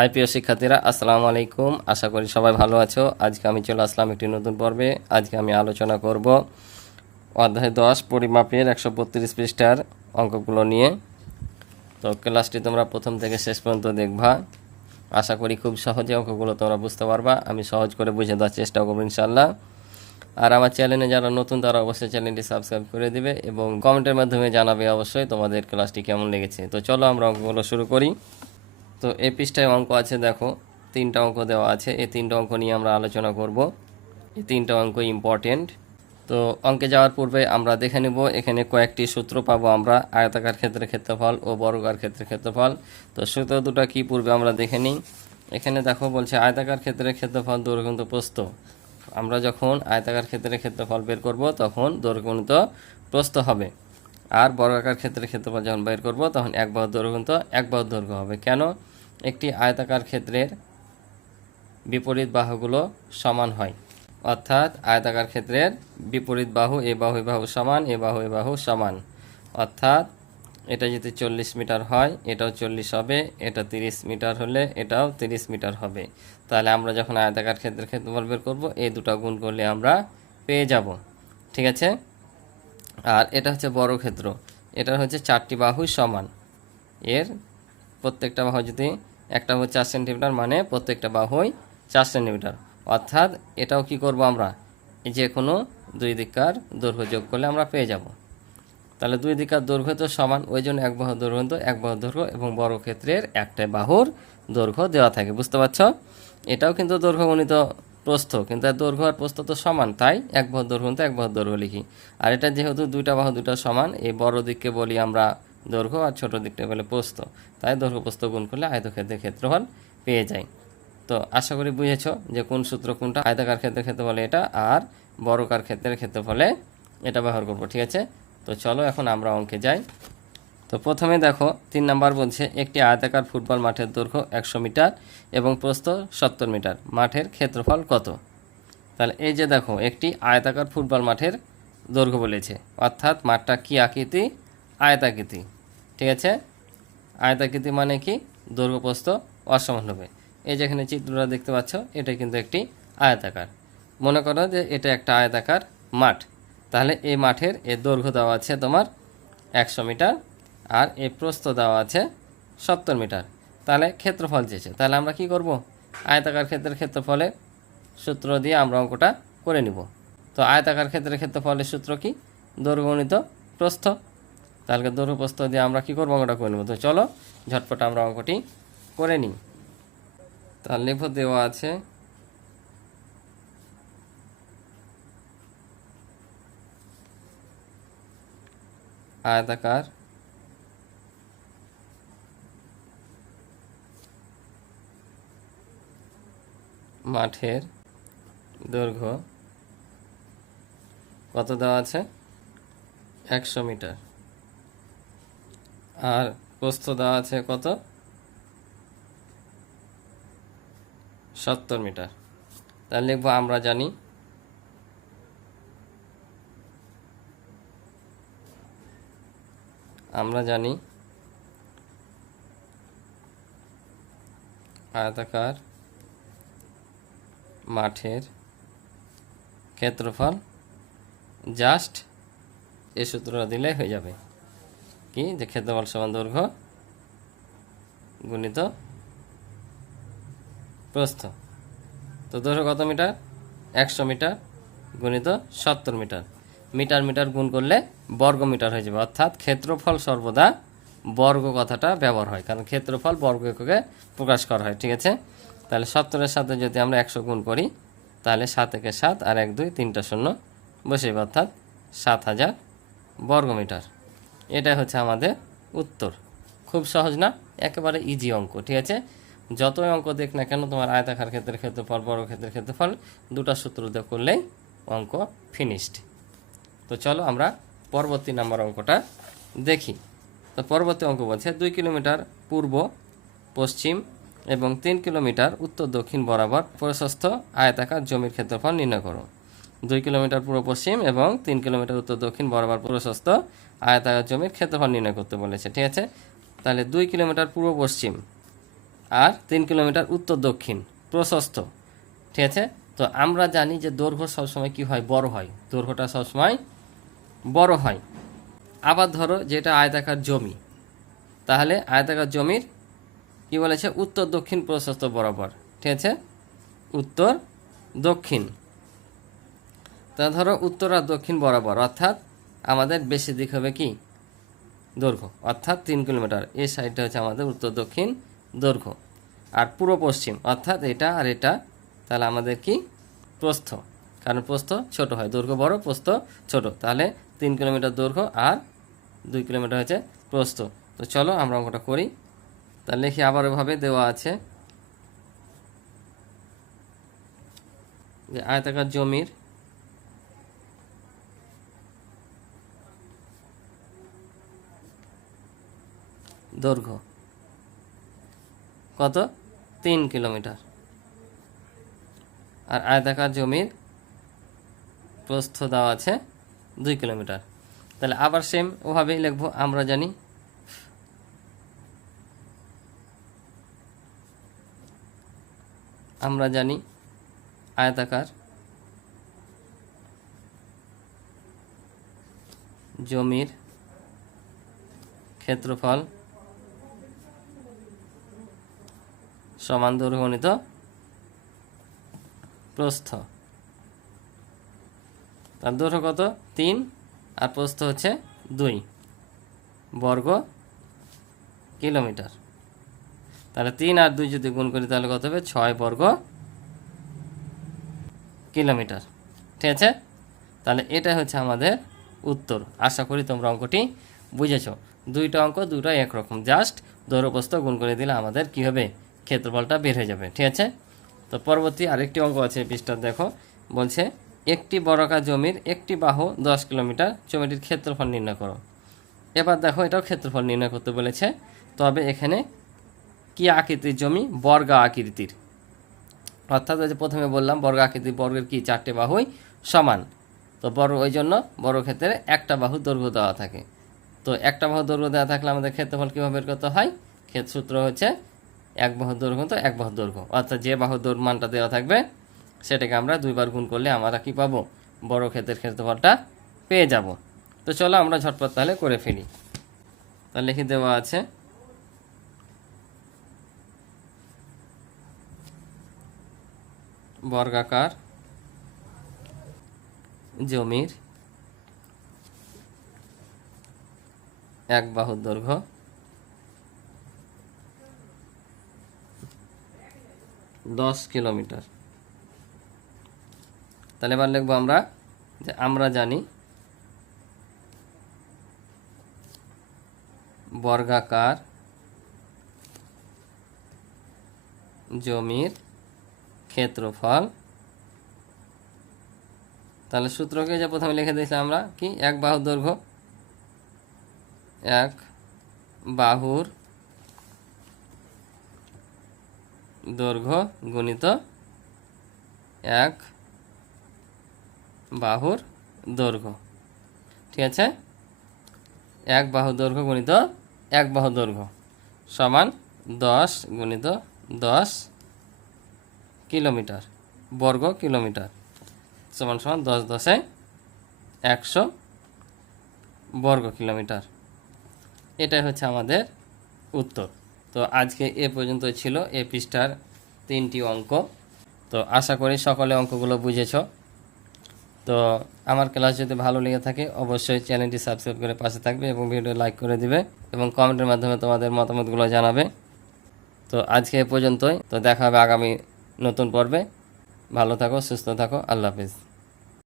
High প্রিয় শিক্ষার্থীরা, আসসালামু আলাইকুম। আশা করি সবাই ভালো আছো। আজকে আমি চলে আসলাম একটি নতুন পর্বে। আজকে আমি আলোচনা করব অধ্যায় দশ, পরিমাপের একশো বত্রিশ পৃষ্ঠার অঙ্কগুলো নিয়ে। তো ক্লাসটি তোমরা প্রথম থেকে শেষ পর্যন্ত দেখবা। আশা করি খুব সহজে অঙ্কগুলো তোমরা বুঝতে পারবা। আমি সহজ করে বুঝে দেওয়ার চেষ্টা করব ইনশাল্লাহ আর আমার চ্যানেলে যারা নতুন, তারা অবশ্যই চ্যানেলটি সাবস্ক্রাইব করে দিবে এবং কমেন্টের মাধ্যমে জানাবে অবশ্যই তোমাদের ক্লাসটি কেমন লেগেছে। তো চলো আমরা অঙ্কগুলো শুরু করি। তো এই পৃষ্ঠায় অঙ্ক আছে, দেখো। তিনটা অঙ্ক দেওয়া আছে। এই তিনটা অঙ্ক নিয়ে আমরা আলোচনা করব। এই তিনটা অঙ্ক ইম্পর্টেন্ট তো অঙ্কে যাওয়ার পূর্বে আমরা দেখে নেব, এখানে কয়েকটি সূত্র পাবো আমরা। আয়তাকার ক্ষেত্রে ক্ষেত্রফল ও বর্গাকার ক্ষেত্রে ক্ষেত্রফল। তো সূত্র দুটো কি পূর্বে আমরা দেখে নিই? এখানে দেখো বলছে, আয়তাকার ক্ষেত্রে ক্ষেত্রফল দৈর্ঘ্যন্ত প্রস্থ। আমরা যখন আয়তাকার ক্ষেত্রে ক্ষেত্রফল বের করব, তখন দৈর্ঘ্যন্ত প্রস্থ হবে। আর বর্গাকার ক্ষেত্রে ক্ষেত্রফল যখন বের করব, তখন এক বাহুর দৈর্ঘ্যন্ত এক বাহুর দৈর্ঘ্য হবে। কেন? একটি আয়তাকার ক্ষেত্রের বিপরীত বাহুগুলো সমান হয়। অর্থাৎ আয়তাকার ক্ষেত্রের বিপরীত বাহু এ বাহু বাহু সমান, এ বাহু এ বাহু সমান। অর্থাৎ এটা যদি চল্লিশ মিটার হয়, এটাও চল্লিশ হবে, এটা তিরিশ মিটার হলে এটাও তিরিশ মিটার হবে। তাহলে আমরা যখন আয়তাকার ক্ষেত্রের ক্ষেত্রফল বের করব, এই দুটো গুণ করলে আমরা পেয়ে যাব। ঠিক আছে? আর এটা হচ্ছে বড় ক্ষেত্র। এটার হচ্ছে চারটি বাহু সমান। এর প্রত্যেকটা বাহু যদি একটা বাহু চার সেন্টিমিটার মানে প্রত্যেকটা বাহুই চার সেন্টিমিটার। অর্থাৎ এটাও কি করব আমরা? যে কোনো দুই দিককার দৈর্ঘ্য যোগ করলে আমরা পেয়ে যাব। তাহলে দুই দিকার দৈর্ঘ্য তো সমান, ওই জন্য এক বাহু দৈর্ঘ্য তো এক বাহু দৈর্ঘ্য এবং বড় ক্ষেত্রের একটা বাহুর দৈর্ঘ্য দেওয়া থাকে, বুঝতে পারছ? এটাও কিন্তু দৈর্ঘ্য গণিত প্রস্থ, কিন্তু দৈর্ঘ্য আর প্রস্থ তো সমান, তাই এক বাহু দৈর্ঘ্য তো এক বাহু দৈর্ঘ্য লিখি। আর এটা যেহেতু দুইটা বাহু দুটা সমান, এই বড় দিককে বলি আমরা দৈর্ঘ্য আর ছোট দিকটা বলে প্রস্থ। তাই দৈর্ঘ্য, প্রস্থ গুণ করলে আয়তক্ষেত্রের ক্ষেত্রফল পেয়ে যাই তো আশা করি বুঝেছ যে কোন সূত্র কোনটা আয়তাকার ক্ষেত্রের ক্ষেত্রফলে এটা আর বড়কার ক্ষেত্রের ক্ষেত্রফলে এটা ব্যবহার করব, ঠিক আছে? তো চলো এখন আমরা অঙ্কে যাই। তো প্রথমে দেখো, তিন নাম্বার বলছে, একটি আয়তাকার ফুটবল মাঠের দৈর্ঘ্য একশো মিটার এবং প্রস্থ সত্তর মিটার। মাঠের ক্ষেত্রফল কত? তাহলে এই যে দেখো, একটি আয়তাকার ফুটবল মাঠের দৈর্ঘ্য বলেছে। অর্থাৎ মাঠটা কী আকৃতি? আয়তাকৃতি। ঠিক আছে? আয়তাকৃতি মানে কি? দৈর্ঘ্য, প্রস্থ অসমান হবে এই যেখানে চিত্রটা দেখতে পাচ্ছ, এটা কিন্তু একটি আয়তাকার। মনে করো যে এটা একটা আয়তাকার মাঠ। তাহলে এই মাঠের এর দৈর্ঘ্য দেওয়া আছে তোমার একশো মিটার আর এই প্রস্থ দেওয়া আছে সত্তর মিটার। তাহলে ক্ষেত্রফল চেয়েছে। তাহলে আমরা কি করব? আয়তাকার ক্ষেত্রের ক্ষেত্রফলে সূত্র দিয়ে আমরা অঙ্কটা করে নিব। তো আয়তাকার ক্ষেত্রের ক্ষেত্রফলের সূত্র কি? দৈর্ঘ্যগণিত প্রস্থ। তাহলে দৈর্ঘ্য প্রস্থ দিয়ে আমরা কি করব, অঙ্কটা করে নেব। তো চলো, ঝটপট আমরা অঙ্কটি করে নিই। তার লেভ দেওয়া আছে। আয়তাকার। মাঠের দৈর্ঘ্য কত দেওয়া আছে? একশো মিটার। আর প্রস্থ দেওয়া আছে কত? সত্তর মিটার। তাহলে লিখব আমরা জানি আমরা জানি আয়তাকার মাঠের ক্ষেত্রফল জাস্ট এ সূত্রটা দিলে হয়ে যাবে। কি? যে ক্ষেত্রফল সমান দৈর্ঘ্য গুণিত। প্রস্থ। তো দৈর্ঘ্য কত মিটার? একশো মিটার। গুণিত সত্তর মিটার। মিটার মিটার গুণ করলে বর্গ মিটার হয়ে যাবে। অর্থাৎ ক্ষেত্রফল সর্বদা বর্গ কথাটা ব্যবহার হয়। কারণ ক্ষেত্রফল বর্গ এককে প্রকাশ করা হয়, ঠিক আছে? তাহলে সত্তরের সাথে যদি আমরা একশো গুণ করি, তাহলে সাত একে সাত আর এক দুই তিনটা শূন্য বসে অর্থাৎ সাত হাজার বর্গ মিটার এটা হচ্ছে আমাদের উত্তর। খুব সহজ না? একেবারে ইজি অঙ্ক, ঠিক আছে? যতই অঙ্ক দেখ না কেন, তোমার আয়তাকার ক্ষেত্রের ক্ষেত্রফল, বড় ক্ষেত্রের ক্ষেত্রফল, দুটো সূত্র দিয়ে করলেই অঙ্ক ফিনিশড তো চলো আমরা পরবর্তী নাম্বার অঙ্কটা দেখি। তো পরবর্তী অঙ্ক বলছে, দুই কিলোমিটার পূর্ব, পশ্চিম এবং তিন কিলোমিটার উত্তর দক্ষিণ বরাবর প্রশস্ত আয়তাকার জমির ক্ষেত্রফল নির্ণয় করো। দুই কিলোমিটার পূর্ব পশ্চিম এবং তিন কিলোমিটার উত্তর দক্ষিণ বরাবর প্রশস্ত আয়তাকার জমির ক্ষেত্রফল নির্ণয় করতে বলেছে, ঠিক আছে? তাহলে দুই কিলোমিটার পূর্ব পশ্চিম আর তিন কিলোমিটার উত্তর দক্ষিণ প্রশস্ত, ঠিক আছে? তো আমরা জানি যে দৈর্ঘ্য সবসময় কি হয়? বড় হয়। দৈর্ঘ্যটা সবসময় বড় হয়। আবার ধরো যেটা আয়তাকার জমি, তাহলে আয়তাকার জমির কি বলেছে? উত্তর দক্ষিণ প্রশস্ত বরাবর, ঠিক আছে? উত্তর দক্ষিণ। তা ধরো উত্তর আর দক্ষিণ বরাবর, অর্থাৎ আমাদের বেশি দিক হবে কি? দৈর্ঘ্য, অর্থাৎ তিন কিলোমিটার। এই সাইডটা হচ্ছে আমাদের উত্তর দক্ষিণ দৈর্ঘ্য। আর পূর্ব পশ্চিম, অর্থাৎ এটা আর এটা, তাহলে আমাদের কি? প্রস্থ। কারণ প্রস্থ ছোট হয়, দৈর্ঘ্য বড়, প্রস্থ ছোট। তাহলে তিন কিলোমিটার দৈর্ঘ্য আর দুই কিলোমিটার হচ্ছে প্রস্থ। তো চলো আমরা অঙ্কটা করি। তাহলে লিখি আবার ওভাবে দেওয়া আছে। যে আয়তাকার জমির দৈর্ঘ্য। কত? তিন কিলোমিটার। আর আয়তাকার জমির প্রস্থ দেওয়া আছে দুই কিলোমিটার। তাহলে আবার সেম ওভাবেই লিখব, আমরা জানি আমরা জানি আয়তাকার জমির ক্ষেত্রফল সমান দৈর্ঘ্য প্রস্থ। তার দৈর্ঘ্য কত? তিন। আর প্রস্থ হচ্ছে দুই বর্গ কিলোমিটার। তাহলে তিন আর দুই যদি গুণ করি তাহলে কত হবে? ছয় বর্গ কিলোমিটার। ঠিক আছে? তাহলে এটা হচ্ছে আমাদের উত্তর। আশা করি তোমরা অঙ্কটি বুঝেছ। দুইটা অঙ্ক দুটো একরকম। জাস্ট দৈর্ঘ্যপ্রস্থ গুণ করে দিলে আমাদের কি হবে? ক্ষেত্রফলটা বের হয়ে যাবে, ঠিক আছে? তো পরবর্তী আরেকটি অঙ্ক আছে, পৃষ্ঠা দেখো, বলছে, একটি বর্গাকার জমির একটি বাহু দশ কিলোমিটার, জমিটির ক্ষেত্রফল নির্ণয় করো। এবার দেখো, এটাও ক্ষেত্রফল নির্ণয় করতে বলেছে, তবে এখানে কি আকৃতির জমি? বর্গা আকৃতির। অর্থাৎ যে প্রথমে বললাম, বর্গ আকৃতির বর্গের কি? চারটে বাহুই সমান। তো বড় ওই জন্য বড় ক্ষেত্রে একটা বাহু দৈর্ঘ্য দেওয়া থাকে। তো একটা বাহু দৈর্ঘ্য দেওয়া থাকলে আমাদের ক্ষেত্রফল কীভাবে বের করতে হয়? ক্ষেত সূত্র হচ্ছে এক বাহুর দৈর্ঘ্য তো এক বাহুর দৈর্ঘ্য। অর্থাৎ যে বাহুর দৈর্ঘ্য মানটা দেওয়া থাকবে, সেটাকে আমরা দুইবার গুণ করলে আমরা কি পাবো? বড় ক্ষেত্রের ক্ষেত্রফলটা পেয়ে যাব। তো চলো আমরা ঝটপট তাহলে করে ফেলি। তাহলে লিখে দেওয়া আছে, বর্গাকার জমির এক বাহুর দৈর্ঘ্য দশ কিলোমিটার। তাহলে এবার লিখব আমরা যে আমরা জানি বর্গাকার জমির ক্ষেত্রফল। তাহলে সূত্রকে যে প্রথমে লিখে দিয়েছিলাম আমরা, কি? এক বাহুর দৈর্ঘ্য, এক বাহুর দৈর্ঘ্য গুণিত এক বাহুর দৈর্ঘ্য। ঠিক আছে? এক বাহু দৈর্ঘ্য গুণিত এক বাহু দৈর্ঘ্য সমান দশ গুণিত দশ কিলোমিটার, বর্গ কিলোমিটার সমান সমান দশ দশে একশো বর্গ কিলোমিটার। এটাই হচ্ছে আমাদের উত্তর। তো আজকে এ পর্যন্ত ছিল এ পৃষ্ঠার তিনটি অঙ্ক। তো আশা করি সকলে অঙ্কগুলো বুঝেছ। তো আমার ক্লাস যদি ভালো লেগে থাকে, অবশ্যই চ্যানেলটি সাবস্ক্রাইব করে পাশে থাকবে এবং ভিডিও লাইক করে দিবে এবং কমেন্টের মাধ্যমে তোমাদের মতামতগুলো জানাবে। তো আজকে এ পর্যন্তই। তো দেখা হবে আগামী নতুন পর্বে। ভালো থাকো, সুস্থ থাকো। আল্লাহ হাফিজ।